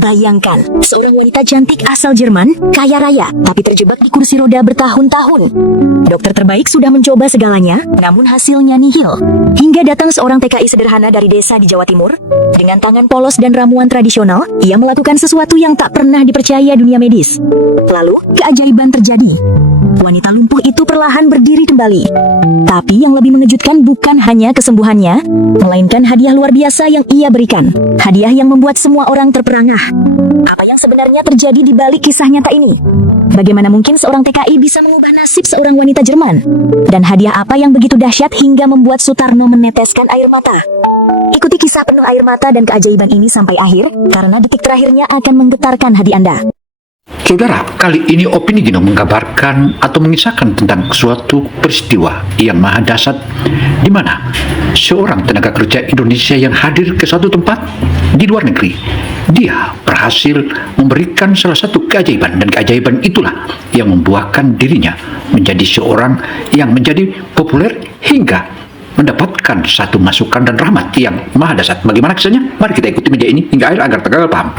Bayangkan, seorang wanita cantik asal Jerman, kaya raya, tapi terjebak di kursi roda bertahun-tahun. Dokter terbaik sudah mencoba segalanya, namun hasilnya nihil. Hingga datang seorang TKI sederhana dari desa di Jawa Timur. Dengan tangan polos dan ramuan tradisional, ia melakukan sesuatu yang tak pernah dipercaya dunia medis. Lalu, keajaiban terjadi. Wanita lumpuh itu perlahan berdiri kembali. Tapi yang lebih mengejutkan bukan hanya kesembuhannya, melainkan hadiah luar biasa yang ia berikan. Hadiah yang membuat semua orang terperangah. Apa yang sebenarnya terjadi di balik kisah nyata ini? Bagaimana mungkin seorang TKI bisa mengubah nasib seorang wanita Jerman? Dan hadiah apa yang begitu dahsyat hingga membuat Sutarno meneteskan air mata? Ikuti kisah penuh air mata dan keajaiban ini sampai akhir, karena detik terakhirnya akan menggetarkan hati Anda. Saudara, kali ini Opini Gino menggambarkan atau mengisahkan tentang suatu peristiwa yang maha dahsyat di mana seorang tenaga kerja Indonesia yang hadir ke suatu tempat di luar negeri, dia berhasil memberikan salah satu keajaiban, dan keajaiban itulah yang membuahkan dirinya menjadi seorang yang menjadi populer hingga mendapatkan satu masukan dan rahmat yang maha dahsyat. Bagaimana kisahnya? Mari kita ikuti media ini hingga akhir agar tak gagal paham.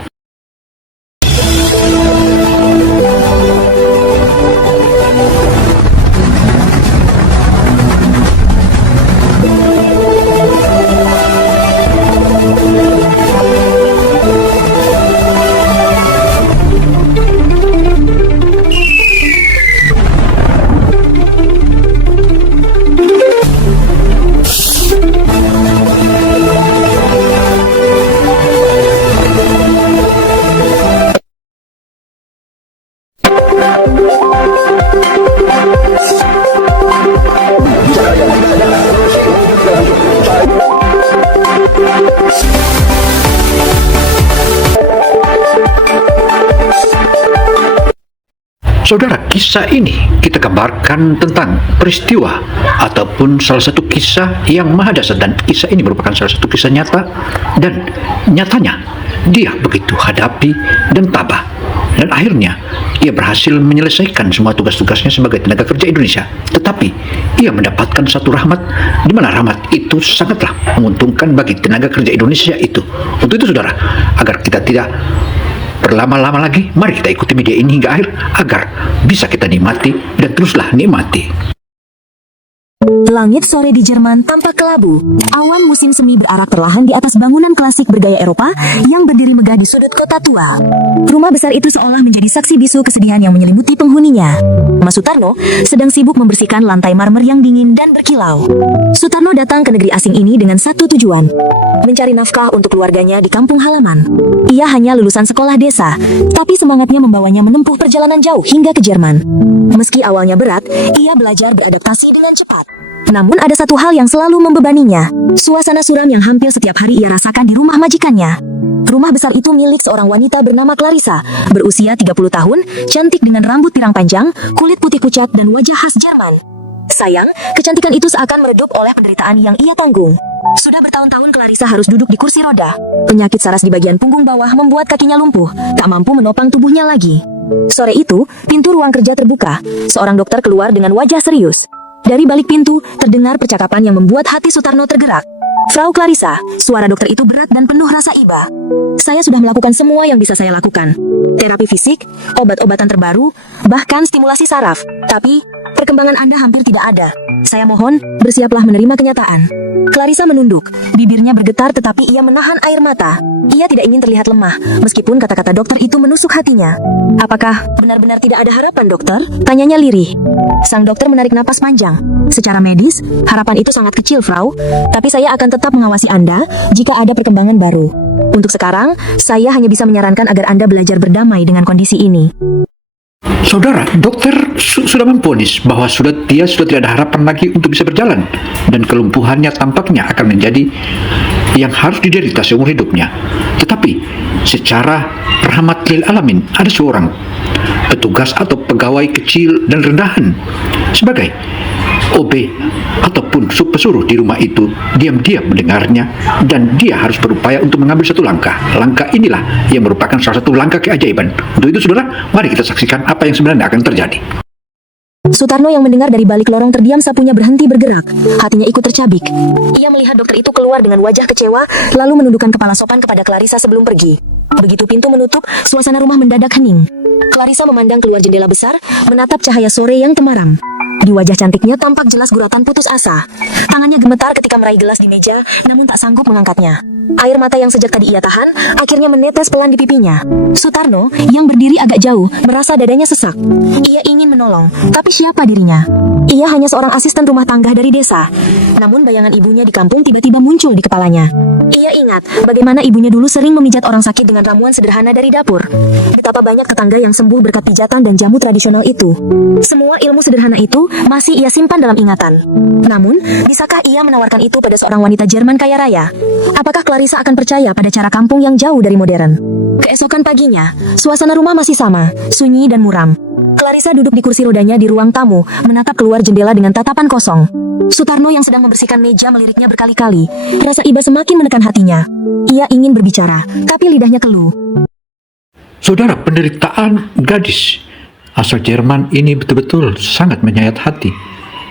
Saudara, kisah ini kita gambarkan tentang peristiwa ataupun salah satu kisah yang maha dahsyat, dan kisah ini merupakan salah satu kisah nyata, dan nyatanya dia begitu hadapi dan tabah, dan akhirnya ia berhasil menyelesaikan semua tugas-tugasnya sebagai tenaga kerja Indonesia. Tetapi ia mendapatkan satu rahmat, di mana rahmat itu sangatlah menguntungkan bagi tenaga kerja Indonesia itu. Untuk itu saudara, agar kita tidak berlama-lama lagi, mari kita ikuti media ini hingga akhir agar bisa kita nikmati dan teruslah nikmati. Langit sore di Jerman tampak kelabu. Awan musim semi berarak perlahan di atas bangunan klasik bergaya Eropa yang berdiri megah di sudut kota tua. Rumah besar itu seolah menjadi saksi bisu kesedihan yang menyelimuti penghuninya. Mas Sutarno sedang sibuk membersihkan lantai marmer yang dingin dan berkilau. Sutarno datang ke negeri asing ini dengan satu tujuan: mencari nafkah untuk keluarganya di kampung halaman. Ia hanya lulusan sekolah desa, tapi semangatnya membawanya menempuh perjalanan jauh hingga ke Jerman. Meski awalnya berat, ia belajar beradaptasi dengan cepat. Namun ada satu hal yang selalu membebaninya: suasana suram yang hampir setiap hari ia rasakan di rumah majikannya. Rumah besar itu milik seorang wanita bernama Clarissa, berusia 30 tahun, cantik dengan rambut pirang panjang, kulit putih pucat, dan wajah khas Jerman. Sayang, kecantikan itu seakan meredup oleh penderitaan yang ia tanggung. Sudah bertahun-tahun Clarissa harus duduk di kursi roda. Penyakit saras di bagian punggung bawah membuat kakinya lumpuh, tak mampu menopang tubuhnya lagi. Sore itu, pintu ruang kerja terbuka. Seorang dokter keluar dengan wajah serius. Dari balik pintu, terdengar percakapan yang membuat hati Sutarno tergerak. Frau Clarissa, suara dokter itu berat dan penuh rasa iba. Saya sudah melakukan semua yang bisa saya lakukan. Terapi fisik, obat-obatan terbaru, bahkan stimulasi saraf. Tapi, perkembangan Anda hampir tidak ada. Saya mohon, bersiaplah menerima kenyataan. Clarissa menunduk, bibirnya bergetar tetapi ia menahan air mata. Ia tidak ingin terlihat lemah, meskipun kata-kata dokter itu menusuk hatinya. Apakah benar-benar tidak ada harapan, dokter? Tanyanya lirih. Sang dokter menarik napas panjang. Secara medis, harapan itu sangat kecil, Frau. Tapi saya akan tetap mengawasi Anda jika ada perkembangan baru. Untuk sekarang, saya hanya bisa menyarankan agar Anda belajar berdamai dengan kondisi ini. Saudara, dokter sudah memvonis bahwa dia sudah tidak ada harapan lagi untuk bisa berjalan, dan kelumpuhannya tampaknya akan menjadi yang harus diderita seumur hidupnya. Tetapi secara rahmat lil alamin, ada seorang petugas atau pegawai kecil dan rendahan sebagai OB ataupun pesuruh di rumah itu diam-diam mendengarnya, dan dia harus berupaya untuk mengambil satu langkah. Langkah inilah yang merupakan salah satu langkah keajaiban. Untuk itu saudara, mari kita saksikan apa yang sebenarnya akan terjadi. Sutarno yang mendengar dari balik lorong terdiam sapunya berhenti bergerak. Hatinya ikut tercabik. Ia melihat dokter itu keluar dengan wajah kecewa, lalu menundukkan kepala sopan kepada Clarissa sebelum pergi. Begitu pintu menutup, suasana rumah mendadak hening. Clarissa memandang keluar jendela besar, menatap cahaya sore yang temaram. Di wajah cantiknya tampak jelas guratan putus asa. Tangannya gemetar ketika meraih gelas di meja, namun tak sanggup mengangkatnya. Air mata yang sejak tadi ia tahan, akhirnya menetes pelan di pipinya. Sutarno, yang berdiri agak jauh, merasa dadanya sesak. Ia ingin menolong, tapi siapa dirinya? Ia hanya seorang asisten rumah tangga dari desa. Namun bayangan ibunya di kampung tiba-tiba muncul di kepalanya. Ia ingat bagaimana ibunya dulu sering memijat orang sakit dengan ramuan sederhana dari dapur. Betapa banyak tetangga yang sembuh berkat pijatan dan jamu tradisional itu. Semua ilmu sederhana itu masih ia simpan dalam ingatan. Namun, bisakah ia menawarkan itu pada seorang wanita Jerman kaya raya? Apakah Clarissa akan percaya pada cara kampung yang jauh dari modern? Keesokan paginya, suasana rumah masih sama, sunyi dan muram. Clarissa duduk di kursi rodanya di ruang tamu, menatap keluar jendela dengan tatapan kosong. Sutarno yang sedang membersihkan meja meliriknya berkali-kali. Rasa iba semakin menekan hatinya. Ia ingin berbicara, tapi lidahnya keluh. Saudara, penderitaan gadis asal Jerman ini betul-betul sangat menyayat hati,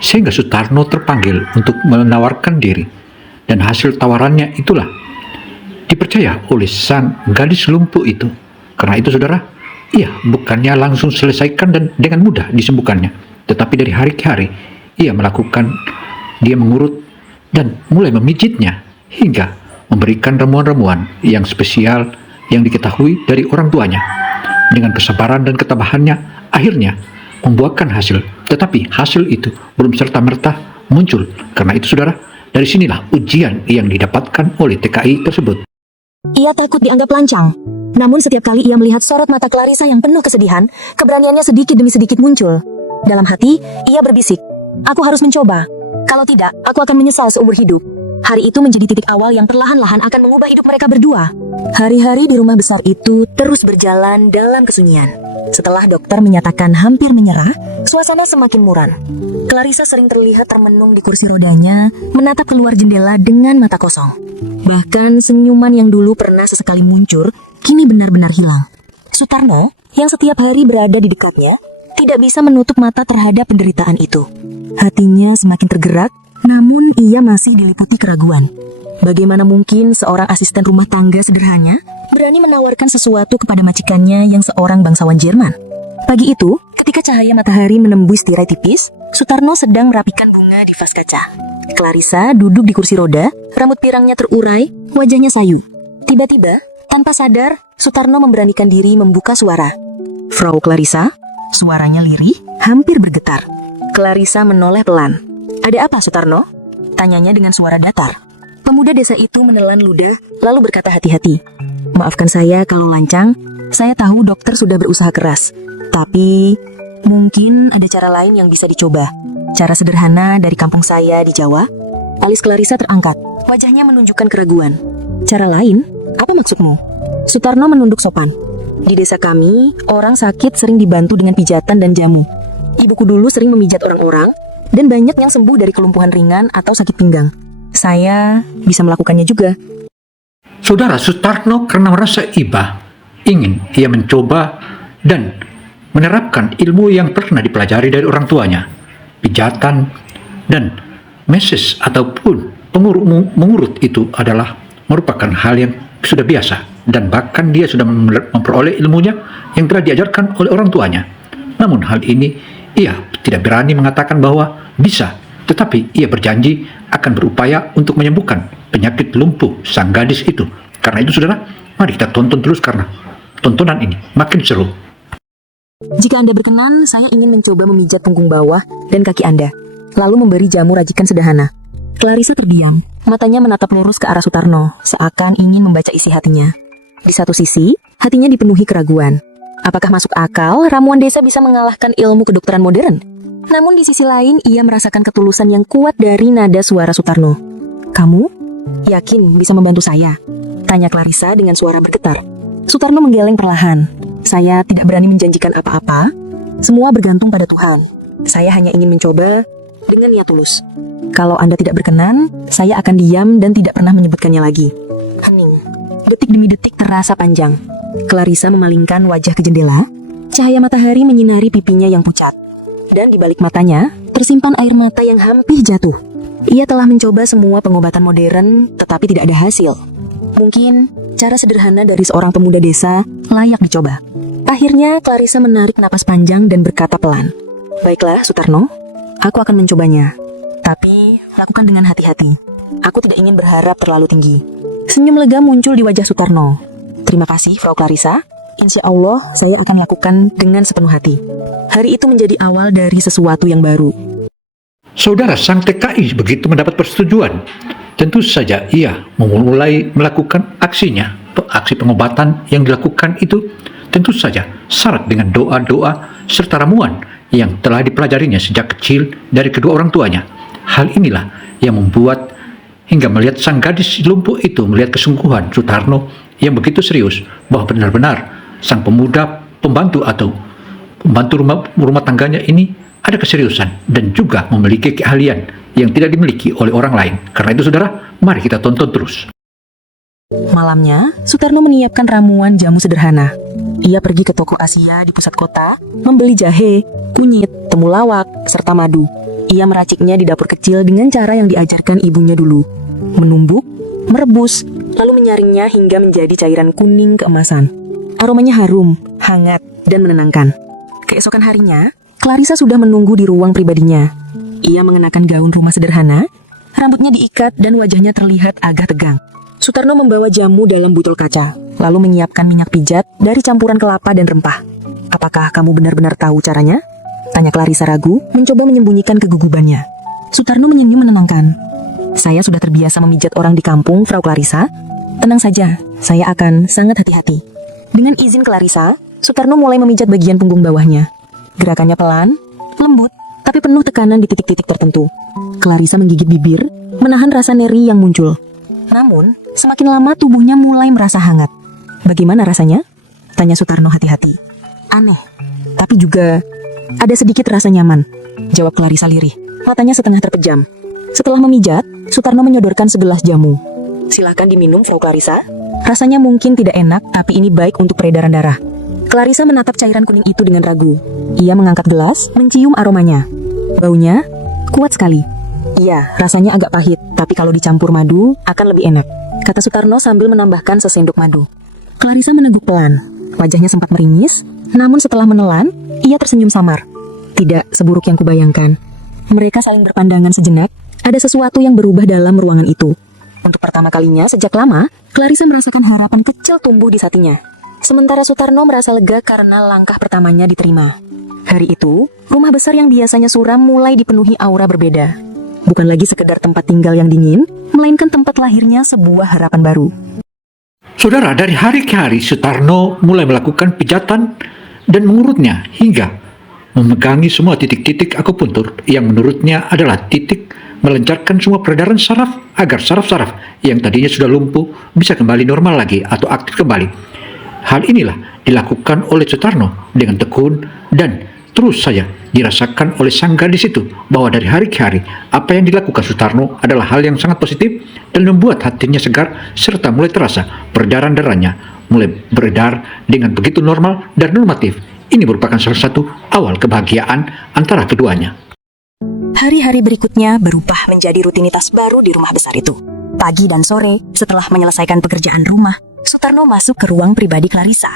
sehingga Sutarno terpanggil untuk menawarkan diri. Dan hasil tawarannya itulah dipercaya oleh sang gadis lumpuh itu. Karena itu saudara, ia bukannya langsung selesaikan dan dengan mudah disembuhkannya, tetapi dari hari ke hari ia mengurut dan mulai memijitnya hingga memberikan ramuan-ramuan yang spesial yang diketahui dari orang tuanya. Dengan kesabaran dan ketabahannya, akhirnya membuahkan hasil. Tetapi hasil itu belum serta-merta muncul. Karena itu saudara, dari sinilah ujian yang didapatkan oleh TKI tersebut. Ia takut dianggap lancang. Namun setiap kali ia melihat sorot mata Clarissa yang penuh kesedihan, keberaniannya sedikit demi sedikit muncul. Dalam hati, ia berbisik, "Aku harus mencoba. Kalau tidak, aku akan menyesal seumur hidup." Hari itu menjadi titik awal yang perlahan-lahan akan mengubah hidup mereka berdua. Hari-hari di rumah besar itu terus berjalan dalam kesunyian. Setelah dokter menyatakan hampir menyerah, suasana semakin muram. Clarissa sering terlihat termenung di kursi rodanya, menatap keluar jendela dengan mata kosong. Bahkan senyuman yang dulu pernah sesekali muncul, kini benar-benar hilang. Sutarno, yang setiap hari berada di dekatnya, tidak bisa menutup mata terhadap penderitaan itu. Hatinya semakin tergerak, namun ia masih diliputi keraguan. Bagaimana mungkin seorang asisten rumah tangga sederhana berani menawarkan sesuatu kepada majikannya yang seorang bangsawan Jerman? Pagi itu, ketika cahaya matahari menembus tirai tipis, Sutarno sedang merapikan bunga di vas kaca. Clarissa duduk di kursi roda, rambut pirangnya terurai, wajahnya sayu. Tiba-tiba, tanpa sadar, Sutarno memberanikan diri membuka suara. "Frau Clarissa?" Suaranya lirih, hampir bergetar. Clarissa menoleh pelan. "Ada apa, Sutarno?" Tanyanya dengan suara datar. Pemuda desa itu menelan ludah, lalu berkata hati-hati, "Maafkan saya kalau lancang. Saya tahu dokter sudah berusaha keras. Tapi, mungkin ada cara lain yang bisa dicoba. Cara sederhana dari kampung saya di Jawa." Alis Clarissa terangkat. Wajahnya menunjukkan keraguan. "Cara lain? Apa maksudmu?" Sutarno menunduk sopan. "Di desa kami, orang sakit sering dibantu dengan pijatan dan jamu. Ibuku dulu sering memijat orang-orang, dan banyak yang sembuh dari kelumpuhan ringan atau sakit pinggang. Saya bisa melakukannya juga." Saudara, Sutarno karena merasa iba, ingin ia mencoba dan menerapkan ilmu yang pernah dipelajari dari orang tuanya. Pijatan dan meses ataupun mengurut itu adalah merupakan hal yang sudah biasa, dan bahkan dia sudah memperoleh ilmunya yang telah diajarkan oleh orang tuanya. Namun hal ini ia tidak berani mengatakan bahwa bisa, tetapi ia berjanji akan berupaya untuk menyembuhkan penyakit lumpuh sang gadis itu. Karena itu saudara, mari kita tonton terus karena tontonan ini makin seru. "Jika Anda berkenan, saya ingin mencoba memijat punggung bawah dan kaki Anda, lalu memberi jamu racikan sederhana." Clarissa terdiam, matanya menatap lurus ke arah Sutarno, seakan ingin membaca isi hatinya. Di satu sisi, hatinya dipenuhi keraguan. Apakah masuk akal ramuan desa bisa mengalahkan ilmu kedokteran modern? Namun di sisi lain, ia merasakan ketulusan yang kuat dari nada suara Sutarno. "Kamu yakin bisa membantu saya?" tanya Clarissa dengan suara bergetar. Sutarno menggeleng perlahan. "Saya tidak berani menjanjikan apa-apa. Semua bergantung pada Tuhan. Saya hanya ingin mencoba dengan niat tulus. Kalau Anda tidak berkenan, saya akan diam dan tidak pernah menyebutkannya lagi." Hening. Detik demi detik terasa panjang. Clarissa memalingkan wajah ke jendela. Cahaya matahari menyinari pipinya yang pucat. Dan di balik matanya, tersimpan air mata yang hampir jatuh. Ia telah mencoba semua pengobatan modern, tetapi tidak ada hasil. Mungkin cara sederhana dari seorang pemuda desa layak dicoba. Akhirnya Clarissa menarik napas panjang dan berkata pelan, "Baiklah, Sutarno, aku akan mencobanya. Tapi lakukan dengan hati-hati. Aku tidak ingin berharap terlalu tinggi." Senyum lega muncul di wajah Sutarno. "Terima kasih, Frau Clarissa. Insya Allah saya akan lakukan dengan sepenuh hati." Hari itu menjadi awal dari sesuatu yang baru. Saudara, sang TKI begitu mendapat persetujuan, tentu saja ia memulai melakukan aksinya. Aksi pengobatan yang dilakukan itu tentu saja syarat dengan doa-doa serta ramuan yang telah dipelajarinya sejak kecil dari kedua orang tuanya. Hal inilah yang membuat hingga melihat sang gadis lumpuh itu melihat kesungguhan Sutarno yang begitu serius bahwa benar-benar sang pemuda pembantu atau pembantu rumah tangganya ini ada keseriusan dan juga memiliki keahlian yang tidak dimiliki oleh orang lain. Karena itu saudara, mari kita tonton terus. Malamnya, Sutarno menyiapkan ramuan jamu sederhana. Ia pergi ke toko Asia di pusat kota, membeli jahe, kunyit, temulawak, serta madu. Ia meraciknya di dapur kecil dengan cara yang diajarkan ibunya dulu. Menumbuk, merebus, lalu menyaringnya hingga menjadi cairan kuning keemasan. Aromanya harum, hangat, dan menenangkan. Keesokan harinya, Clarissa sudah menunggu di ruang pribadinya. Ia mengenakan gaun rumah sederhana, rambutnya diikat dan wajahnya terlihat agak tegang. Sutarno membawa jamu dalam botol kaca, lalu menyiapkan minyak pijat dari campuran kelapa dan rempah. "Apakah kamu benar-benar tahu caranya?" tanya Clarissa ragu, mencoba menyembunyikan kegugupannya. Sutarno menyenyum menenangkan. "Saya sudah terbiasa memijat orang di kampung, Frau Clarissa. Tenang saja, saya akan sangat hati-hati." Dengan izin Clarissa, Sutarno mulai memijat bagian punggung bawahnya. Gerakannya pelan, lembut, tapi penuh tekanan di titik-titik tertentu. Clarissa menggigit bibir, menahan rasa nyeri yang muncul. Namun, semakin lama tubuhnya mulai merasa hangat. "Bagaimana rasanya?" tanya Sutarno hati-hati. "Aneh, tapi juga ada sedikit rasa nyaman," jawab Clarissa lirih. Matanya setengah terpejam. Setelah memijat, Sutarno menyodorkan segelas jamu. "Silakan diminum, Frau Clarissa. Rasanya mungkin tidak enak, tapi ini baik untuk peredaran darah." Clarissa menatap cairan kuning itu dengan ragu. Ia mengangkat gelas, mencium aromanya. Baunya kuat sekali. "Iya, rasanya agak pahit, tapi kalau dicampur madu akan lebih enak," kata Sutarno sambil menambahkan sesendok madu. Clarissa meneguk pelan. Wajahnya sempat meringis, namun setelah menelan, ia tersenyum samar. "Tidak seburuk yang kubayangkan." Mereka saling berpandangan sejenak. Ada sesuatu yang berubah dalam ruangan itu. Untuk pertama kalinya sejak lama, Clarissa merasakan harapan kecil tumbuh di hatinya. Sementara Sutarno merasa lega karena langkah pertamanya diterima. Hari itu, rumah besar yang biasanya suram mulai dipenuhi aura berbeda. Bukan lagi sekedar tempat tinggal yang dingin, melainkan tempat lahirnya sebuah harapan baru. Saudara, dari hari ke hari Sutarno mulai melakukan pijatan dan mengurutnya hingga memegangi semua titik-titik akupuntur yang menurutnya adalah titik melancarkan semua peredaran saraf agar saraf-saraf yang tadinya sudah lumpuh bisa kembali normal lagi atau aktif kembali. Hal inilah dilakukan oleh Sutarno dengan tekun dan terus saja dirasakan oleh sang gadis itu bahwa dari hari ke hari apa yang dilakukan Sutarno adalah hal yang sangat positif dan membuat hatinya segar serta mulai terasa peredaran darahnya mulai beredar dengan begitu normal dan normatif. Ini merupakan salah satu awal kebahagiaan antara keduanya. Hari-hari berikutnya berubah menjadi rutinitas baru di rumah besar itu. Pagi dan sore, setelah menyelesaikan pekerjaan rumah, Sutarno masuk ke ruang pribadi Clarissa.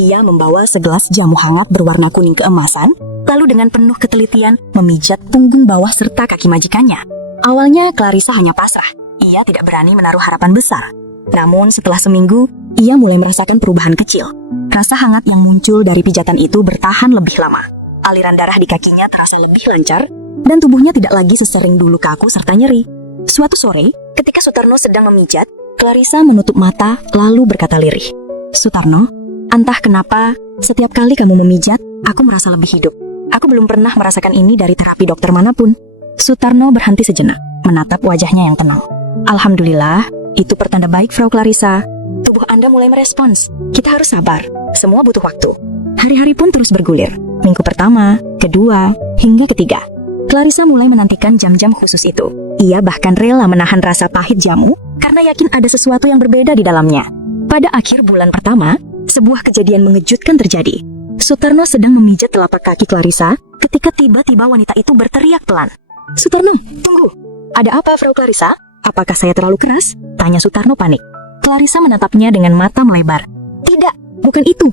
Ia membawa segelas jamu hangat berwarna kuning keemasan, lalu dengan penuh ketelitian memijat punggung bawah serta kaki majikannya. Awalnya Clarissa hanya pasrah. Ia tidak berani menaruh harapan besar. Namun setelah seminggu, ia mulai merasakan perubahan kecil. Rasa hangat yang muncul dari pijatan itu bertahan lebih lama. Aliran darah di kakinya terasa lebih lancar, dan tubuhnya tidak lagi sesering dulu kaku serta nyeri. Suatu sore, ketika Sutarno sedang memijat, Clarissa menutup mata lalu berkata lirih, "Sutarno, entah kenapa setiap kali kamu memijat, aku merasa lebih hidup. Aku belum pernah merasakan ini dari terapi dokter manapun." Sutarno berhenti sejenak, menatap wajahnya yang tenang. "Alhamdulillah, itu pertanda baik, Frau Clarissa. Tubuh Anda mulai merespons. Kita harus sabar. Semua butuh waktu." Hari-hari pun terus bergulir. Minggu pertama, kedua, hingga ketiga. Clarissa mulai menantikan jam-jam khusus itu. Ia bahkan rela menahan rasa pahit jamu karena yakin ada sesuatu yang berbeda di dalamnya. Pada akhir bulan pertama, sebuah kejadian mengejutkan terjadi. Sutarno sedang memijat telapak kaki Clarissa ketika tiba-tiba wanita itu berteriak pelan. "Sutarno, tunggu. Ada apa, Frau Clarissa? Apakah saya terlalu keras?" tanya Sutarno panik. Clarissa menatapnya dengan mata melebar. Tidak, bukan itu.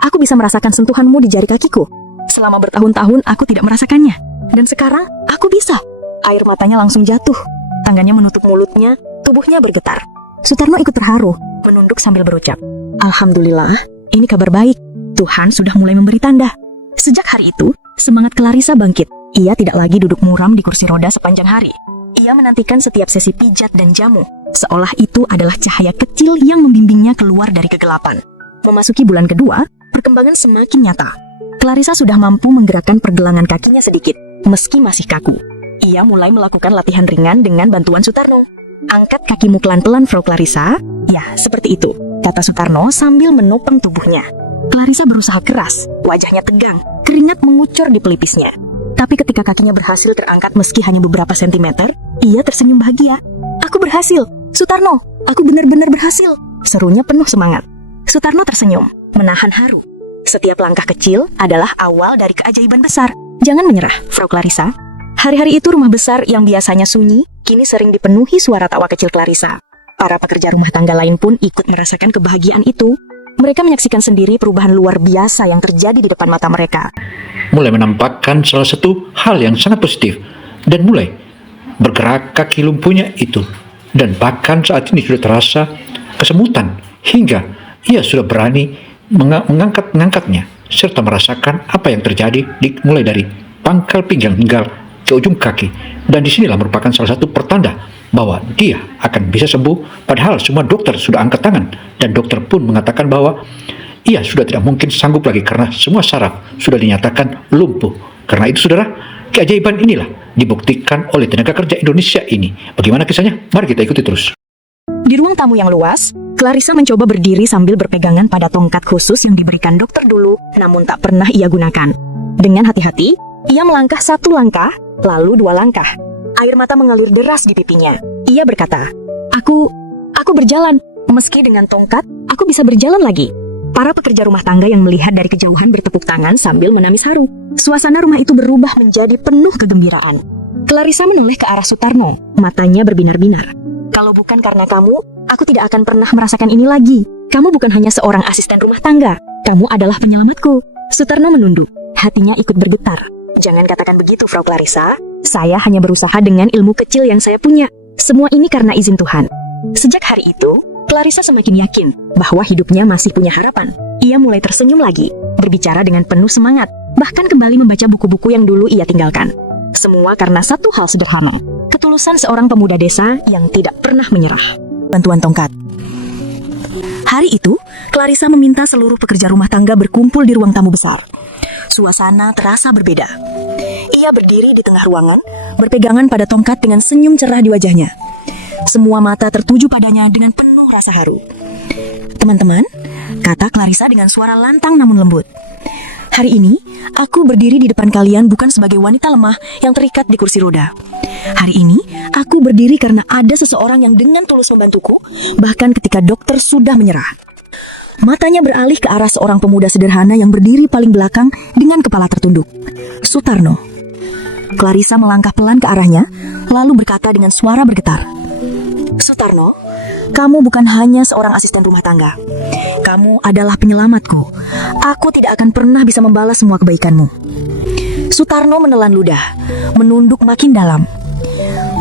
Aku bisa merasakan sentuhanmu di jari kakiku. Selama bertahun-tahun aku tidak merasakannya. Dan sekarang aku bisa. Air matanya langsung jatuh. Tangannya menutup mulutnya, tubuhnya bergetar. Sutarno ikut terharu, menunduk sambil berucap, Alhamdulillah, ini kabar baik. Tuhan sudah mulai memberi tanda. Sejak hari itu, semangat Clarissa bangkit. Ia tidak lagi duduk muram di kursi roda sepanjang hari. Ia menantikan setiap sesi pijat dan jamu, seolah itu adalah cahaya kecil yang membimbingnya keluar dari kegelapan. Memasuki bulan kedua, perkembangan semakin nyata. Clarissa sudah mampu menggerakkan pergelangan kakinya sedikit, meski masih kaku. Ia mulai melakukan latihan ringan dengan bantuan Sutarno. Angkat kakimu pelan-pelan, Frau Clarissa. Ya, seperti itu, kata Sutarno sambil menopang tubuhnya. Clarissa berusaha keras, wajahnya tegang, keringat mengucur di pelipisnya. Tapi ketika kakinya berhasil terangkat meski hanya beberapa sentimeter, ia tersenyum bahagia. Aku berhasil, Sutarno, aku benar-benar berhasil, serunya penuh semangat. Sutarno tersenyum, menahan haru. Setiap langkah kecil adalah awal dari keajaiban besar. Jangan menyerah, Frau Clarissa. Hari-hari itu rumah besar yang biasanya sunyi, kini sering dipenuhi suara tawa kecil Clarissa. Para pekerja rumah tangga lain pun ikut merasakan kebahagiaan itu. Mereka menyaksikan sendiri perubahan luar biasa yang terjadi di depan mata mereka. Mulai menampakkan salah satu hal yang sangat positif dan mulai bergerak kaki lumpuhnya itu. Dan bahkan saat ini sudah terasa kesemutan hingga ia sudah berani mengangkatnya serta merasakan apa yang terjadi mulai dari pangkal pinggang hingga ke ujung kaki. Dan disinilah merupakan salah satu pertanda bahwa dia akan bisa sembuh, padahal semua dokter sudah angkat tangan dan dokter pun mengatakan bahwa ia sudah tidak mungkin sanggup lagi karena semua saraf sudah dinyatakan lumpuh. Karena itu saudara, keajaiban inilah dibuktikan oleh tenaga kerja Indonesia ini. Bagaimana kisahnya? Mari kita ikuti terus. Di ruang tamu yang luas, Clarissa mencoba berdiri sambil berpegangan pada tongkat khusus yang diberikan dokter dulu, namun tak pernah ia gunakan. Dengan hati-hati, ia melangkah satu langkah, lalu dua langkah. Air mata mengalir deras di pipinya. Ia berkata, Aku berjalan. Meski dengan tongkat, aku bisa berjalan lagi. Para pekerja rumah tangga yang melihat dari kejauhan bertepuk tangan sambil menangis haru. Suasana rumah itu berubah menjadi penuh kegembiraan. Clarissa menoleh ke arah Sutarno, matanya berbinar-binar. Kalau bukan karena kamu, aku tidak akan pernah merasakan ini lagi. Kamu bukan hanya seorang asisten rumah tangga, kamu adalah penyelamatku. Sutarno menunduk, hatinya ikut bergetar. Jangan katakan begitu, Frau Clarissa. Saya hanya berusaha dengan ilmu kecil yang saya punya. Semua ini karena izin Tuhan. Sejak hari itu, Clarissa semakin yakin bahwa hidupnya masih punya harapan. Ia mulai tersenyum lagi, berbicara dengan penuh semangat, bahkan kembali membaca buku-buku yang dulu ia tinggalkan. Semua karena satu hal sederhana, ketulusan seorang pemuda desa yang tidak pernah menyerah. Bantuan tongkat. Hari itu, Clarissa meminta seluruh pekerja rumah tangga berkumpul di ruang tamu besar. Suasana terasa berbeda. Ia berdiri di tengah ruangan, berpegangan pada tongkat dengan senyum cerah di wajahnya. Semua mata tertuju padanya dengan penuh rasa haru. Teman-teman, kata Clarissa dengan suara lantang namun lembut. Hari ini, aku berdiri di depan kalian bukan sebagai wanita lemah yang terikat di kursi roda. Hari ini, aku berdiri karena ada seseorang yang dengan tulus membantuku, bahkan ketika dokter sudah menyerah. Matanya beralih ke arah seorang pemuda sederhana yang berdiri paling belakang dengan kepala tertunduk. Sutarno. Clarissa melangkah pelan ke arahnya, lalu berkata dengan suara bergetar. Sutarno, kamu bukan hanya seorang asisten rumah tangga. Kamu adalah penyelamatku. Aku tidak akan pernah bisa membalas semua kebaikanmu. Sutarno menelan ludah, menunduk makin dalam.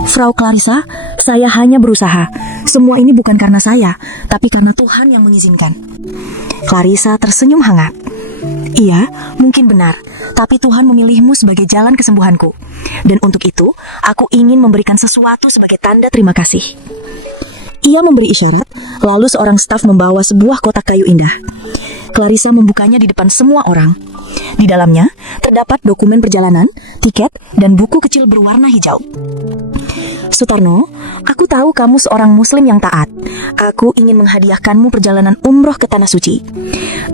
Frau Clarissa, saya hanya berusaha. Semua ini bukan karena saya, tapi karena Tuhan yang mengizinkan. Clarissa tersenyum hangat. Iya, mungkin benar, tapi Tuhan memilihmu sebagai jalan kesembuhanku. Dan untuk itu, aku ingin memberikan sesuatu sebagai tanda terima kasih. Ia memberi isyarat, lalu seorang staf membawa sebuah kotak kayu indah. Clarissa membukanya di depan semua orang. Di dalamnya, terdapat dokumen perjalanan, tiket, dan buku kecil berwarna hijau. Sutarno, aku tahu kamu seorang muslim yang taat. Aku ingin menghadiahkanmu perjalanan umroh ke Tanah Suci.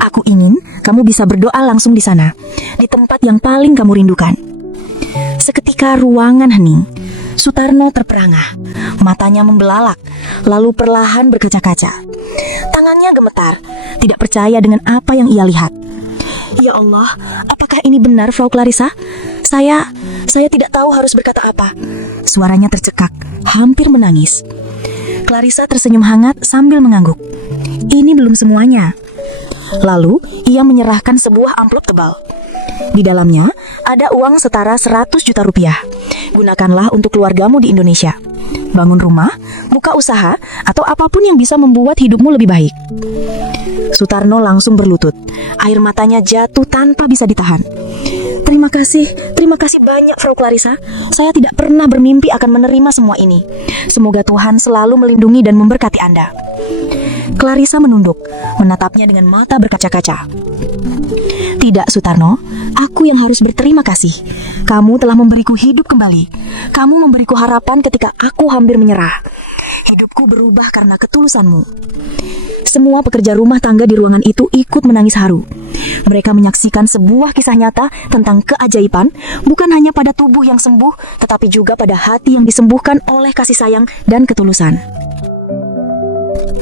Aku ingin kamu bisa berdoa langsung di sana, di tempat yang paling kamu rindukan. Seketika ruangan hening. Sutarno terperangah, matanya membelalak, lalu perlahan berkaca-kaca. Tangannya gemetar, tidak percaya dengan apa yang ia lihat. Ya Allah, apakah ini benar, Frau Clarissa? Saya tidak tahu harus berkata apa. Suaranya tercekak, hampir menangis. Clarissa tersenyum hangat sambil mengangguk. Ini belum semuanya. Lalu, ia menyerahkan sebuah amplop tebal. Di dalamnya, ada uang setara 100 juta rupiah. Gunakanlah untuk keluargamu di Indonesia. Bangun rumah, buka usaha, atau apapun yang bisa membuat hidupmu lebih baik. Sutarno langsung berlutut. Air matanya jatuh tanpa bisa ditahan. Terima kasih banyak Frau Clarissa. Saya tidak pernah bermimpi akan menerima semua ini. Semoga Tuhan selalu melindungi dan memberkati Anda. Clarissa menunduk, menatapnya dengan mata berkaca-kaca. Tidak, Sutarno, aku yang harus berterima kasih. Kamu telah memberiku hidup kembali. Kamu memberiku harapan ketika aku hampir menyerah. Hidupku berubah karena ketulusanmu. Semua pekerja rumah tangga di ruangan itu ikut menangis haru. Mereka menyaksikan sebuah kisah nyata tentang keajaiban, bukan hanya pada tubuh yang sembuh, tetapi juga pada hati yang disembuhkan oleh kasih sayang dan ketulusan.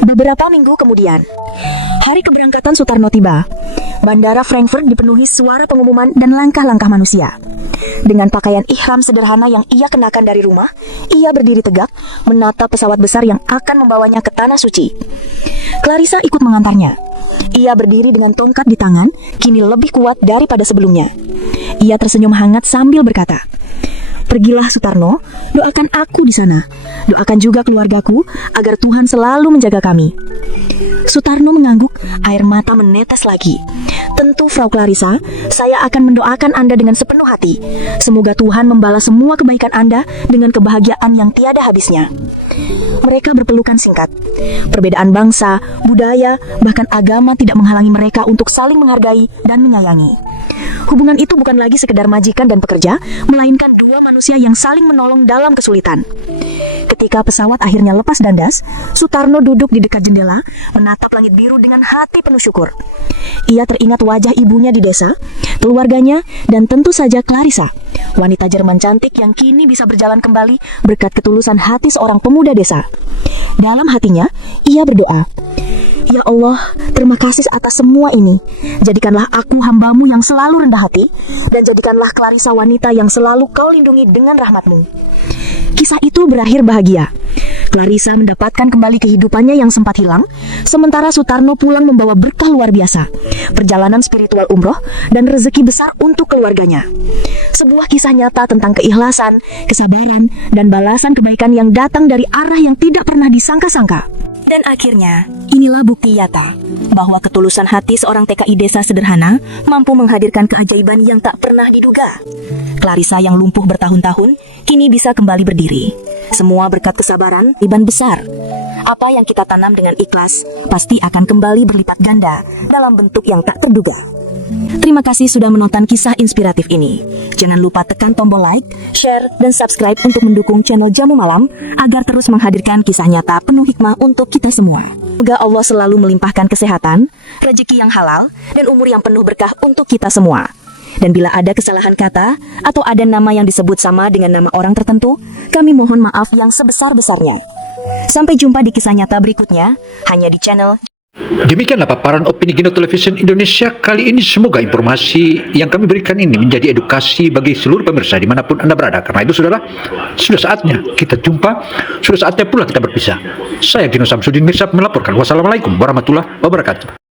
Beberapa minggu kemudian, hari keberangkatan Sutarno tiba. Bandara Frankfurt dipenuhi suara pengumuman dan langkah-langkah manusia. Dengan pakaian ihram sederhana yang ia kenakan dari rumah, ia berdiri tegak, menatap pesawat besar yang akan membawanya ke tanah suci. Clarissa ikut mengantarnya. Ia berdiri dengan tongkat di tangan, kini lebih kuat daripada sebelumnya. Ia tersenyum hangat sambil berkata, "Pergilah Sutarno, doakan aku di sana. Doakan juga keluargaku agar Tuhan selalu menjaga kami." Sutarno mengangguk, air mata menetes lagi. "Tentu Frau Clarissa, saya akan mendoakan Anda dengan sepenuh hati. Semoga Tuhan membalas semua kebaikan Anda dengan kebahagiaan yang tiada habisnya." Mereka berpelukan singkat. Perbedaan bangsa, budaya, bahkan agama tidak menghalangi mereka untuk saling menghargai dan menyayangi. Hubungan itu bukan lagi sekedar majikan dan pekerja, melainkan dua manusia yang saling menolong dalam kesulitan. Ketika pesawat akhirnya lepas dandas, Sutarno duduk di dekat jendela, menatap langit biru dengan hati penuh syukur. Ia teringat wajah ibunya di desa, keluarganya, dan tentu saja Clarissa, wanita Jerman cantik yang kini bisa berjalan kembali berkat ketulusan hati seorang pemuda desa. Dalam hatinya, ia berdoa, "Ya Allah, terima kasih atas semua ini. Jadikanlah aku hambamu yang selalu rendah hati, dan jadikanlah Clarissa wanita yang selalu kau lindungi dengan rahmatmu." Kisah itu berakhir bahagia. Clarissa mendapatkan kembali kehidupannya yang sempat hilang, sementara Sutarno pulang membawa berkah luar biasa, perjalanan spiritual umroh, dan rezeki besar untuk keluarganya. Sebuah kisah nyata tentang keikhlasan, kesabaran, dan balasan kebaikan yang datang dari arah yang tidak pernah disangka-sangka. Dan akhirnya, inilah bukti nyata bahwa ketulusan hati seorang TKI desa sederhana mampu menghadirkan keajaiban yang tak pernah diduga. Clarissa yang lumpuh bertahun-tahun kini bisa kembali berdiri. Semua berkat kesabaran, iban besar. Apa yang kita tanam dengan ikhlas pasti akan kembali berlipat ganda dalam bentuk yang tak terduga. Terima kasih sudah menonton kisah inspiratif ini. Jangan lupa tekan tombol like, share, dan subscribe untuk mendukung channel Jamu Malam agar terus menghadirkan kisah nyata penuh hikmah untuk kita semua. Semoga Allah selalu melimpahkan kesehatan, rezeki yang halal, dan umur yang penuh berkah untuk kita semua. Dan bila ada kesalahan kata atau ada nama yang disebut sama dengan nama orang tertentu, kami mohon maaf yang sebesar-besarnya. Sampai jumpa di kisah nyata berikutnya, hanya di channel. Demikianlah paparan opini Gino Television Indonesia kali ini. Semoga informasi yang kami berikan ini menjadi edukasi bagi seluruh pemirsa dimanapun Anda berada. Karena itu sudah saatnya kita jumpa, sudah saatnya pula kita berpisah. Saya Gino Samsudin Mirsad melaporkan. Wassalamualaikum warahmatullahi wabarakatuh.